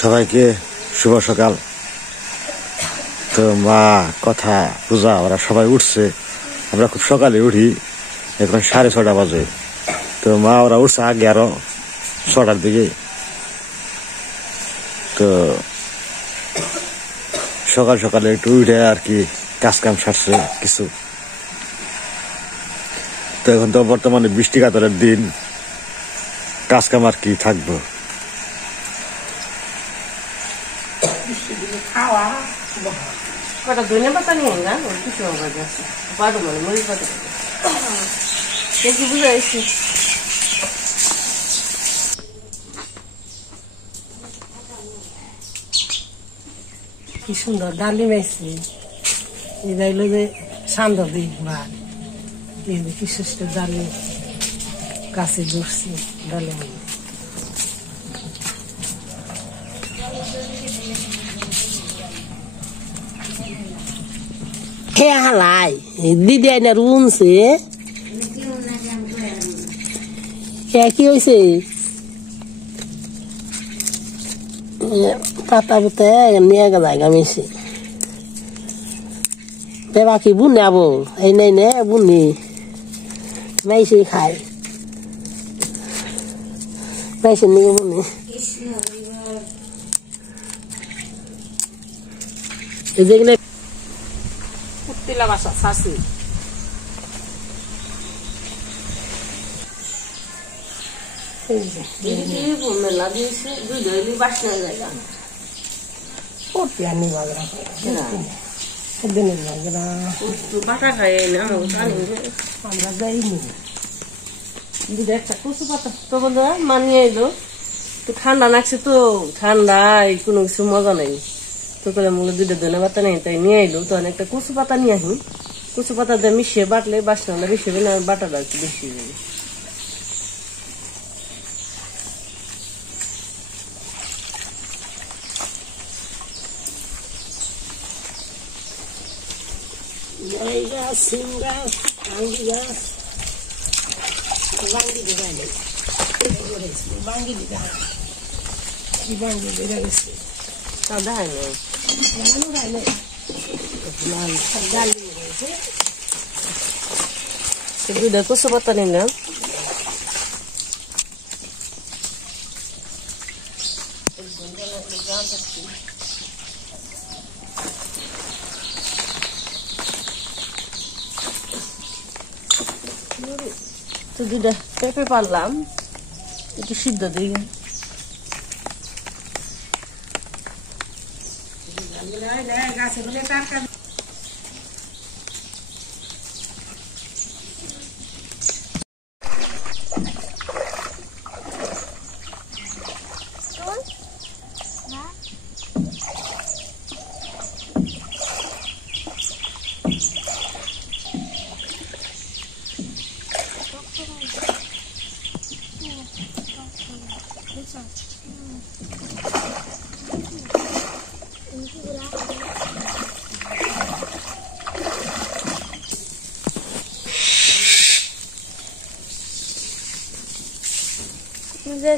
সবাইকে শুভ সকাল। তো মা কথা পূজা ওরা সবাই উঠছে, আমরা খুব সকালে উঠি, এখন 6:30 বাজে। তো মা ওরা উঠছে আগে আরো 6টার দিকে। তো সকাল সকালে একটু উঠে আর কি কাজ কাম সারছে কিছু। তো এখন তো বর্তমানে বৃষ্টি কাতরের দিন, কাজ কাম আর কি থাকবো। কটা ধনে পাতা নিয়ে না কিছু আছে বাড়ো মানে মরিচ পাতা কি বুঝাইছি। কি সুন্দর ডালি মাইছে, এটা হইলো যে সান্দর দিই ভাত, এই যে কি সুস্থ ডালি গাছে ধরছি ডালে মধ্যে। হালাই দিদি আইনা রুনছে কি হয়েছে পাতা পুতে নিয়ে জায়গা মিশে বাকি বুনে আবো এই নাই নে বুনি মাইসে খায় মাইসে নিয়ে বুনি যেগুলো তিলা বাসা শাশি মেলা দিয়েছে দুই দইলি বাসনা জায়গা আনি বাগরা দিনের বাগরা বাটা খাই না আমরা যাইনি দুধ একটা কচু পাতা তো বন্ধুরা মানিয়ে এলো। তো ঠান্ডা লাগছে, তো ঠান্ডায় কোনো কিছু মজা নেই। তো করে মূল্য দুধে ধনে পাতা নেই, তাই নিয়ে এলো। তো অনেকটা কচু পাতা নিয়ে আসি, কচু পাতা দিয়ে মিশিয়ে বাটলে বাসনা বেশি হবে না, বাটাটা একটু বেশি হবে। সিম গাছ, আঙ্গি গাছ, বাঙ্গি দিঘা নেই, বাঙ্গি দিঘা কি বাঙ্গি বেড়ে গেছে সাদা নেই দুধে কচু পাতা নিলাম। তো দুধে পেঁপে পারলাম একটু সিদ্ধ দিই।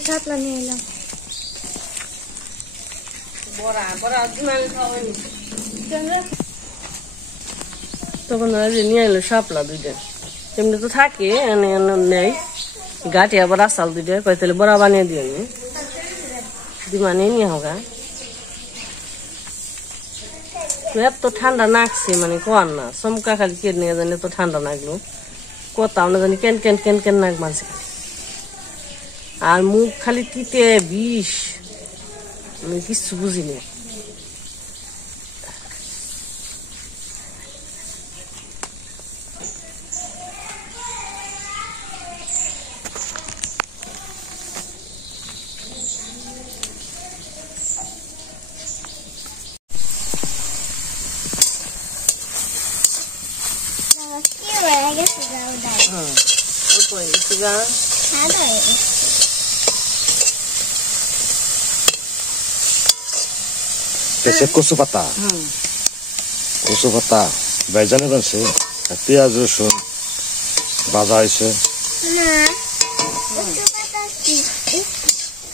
সাতলা নিয়ে এলাম তখন নিয়ে এলো শাপলা দুইটা, এমনি তো থাকে নেই গাঠি আবার আসাল দুইটা কয় তাহলে বড়া বানিয়ে দিয়ে দিমানে নিয়ে হোগা। এত ঠান্ডা নাকছে মানে কোয়ার না, চমকা খালি কেটে নিয়ে জানি এত ঠান্ডা নাকলো কোথাও না জানি কেন কেন কেন কেন নাক মানছে, আর মুখ খালি তিতে বিষ, আমি কিচ্ছু বুঝিনি। কচু পাতা, কচু পাতা বেজানে বানছে, পেঁয়াজ রসুন ভাজা হয়েছে।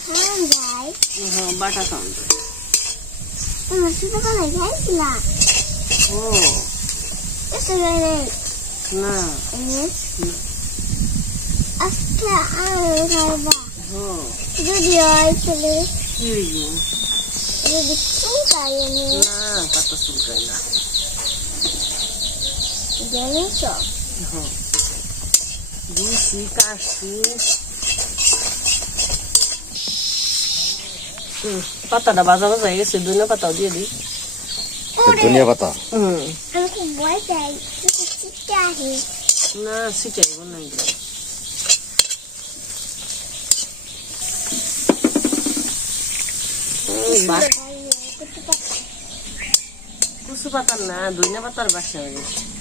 যাই বাটা খাওয়া যায়। তোমার সাথে কোনো খাইছিলা ও এসে গেলে না আজকে আমি খাইবা হ্যাঁ যদি হয় তাহলে কি গো যদি চুলকাই আমি না পাতা চুলকায় না জানিস হ্যাঁ দুশি কাশি পাতাটা ভাজা ভাজা হয়ে গেছে ধনিয়া পাতাও দিয়ে দিই ধনিয়া পাতা আমি খুব ভয় পাই চিটে আসে না ছিটাইব না এগুলো কুচু পাতার না ধনিয়া পাতার বাসা হয়ে গেছে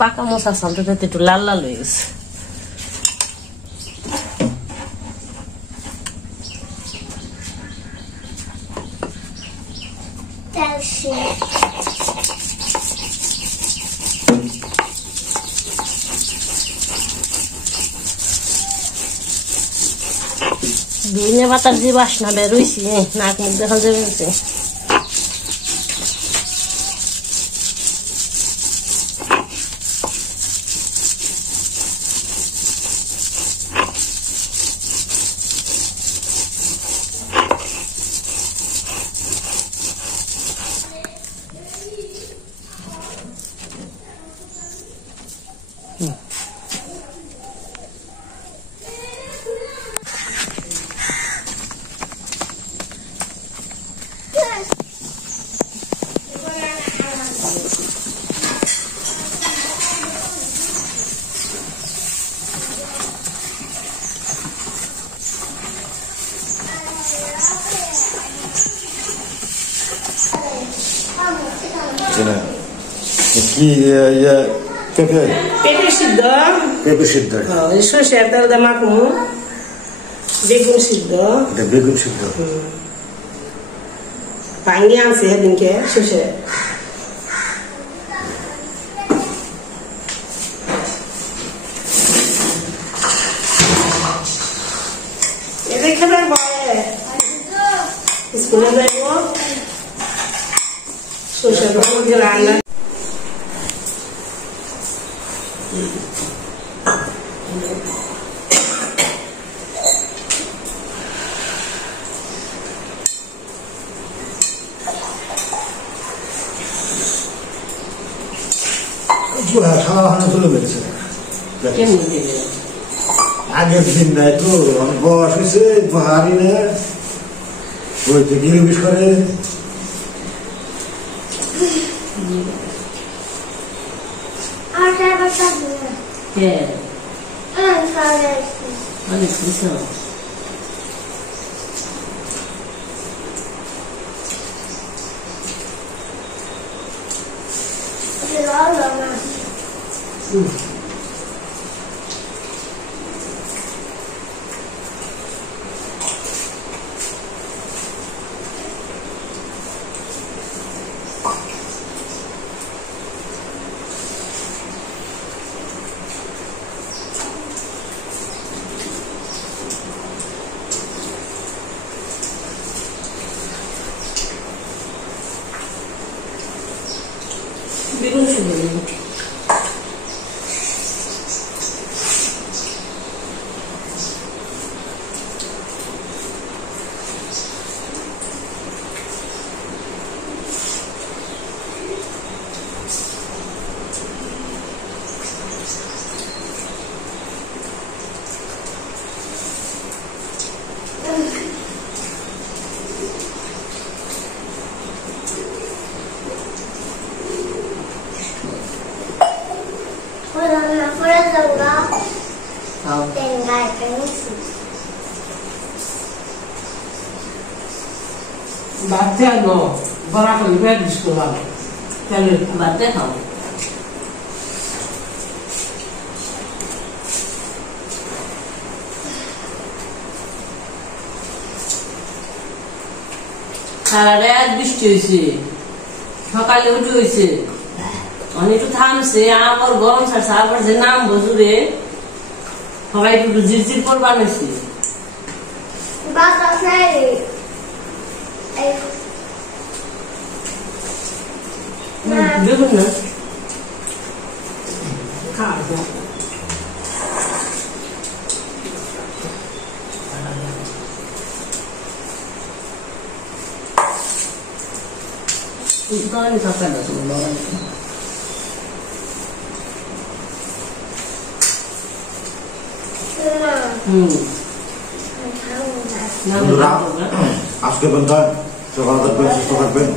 পাকা মশা সামতে একটু লাল লাল হয়ে গেছে ধনিয়া পাতার যে বাসনা বেরোইছে নাক মুখ দেখা যাবে কি পেঁপে পেঁপে সিদ্ধ পেঁপে সিদ্ধ সর্ষের তেল দিয়ে মাখমু বেগুন সিদ্ধ বেগুন সিদ্ধ ভাঙ্গি আনছে সেদিনকে শেষে এদের খেলার ভয়ে স্কুলে যাইব সর্ষের মধ্যে রান্না খাওয়া চলে গেছে আগের দিন নাই তো বয়স হয়েছে হারি না ওই তো নিরামিষ করে অনেক কিছু বেগুন সিদ্ধ Batte no, barato di verde scolato. Batte no. সারা রাত বৃষ্টি হয়েছে, সকালে উঠে হয়েছে, অনেক একটু থামছে, আবার গরম ছাড়ছে, আবার যে নাম বজুরে সবাই একটু ঝিরঝির করে বানাইছে। দেখুন না Done is up and বন্ধুরা আজকে পর্যন্ত সকাল থাকবেন, সুস্থ থাকবেন।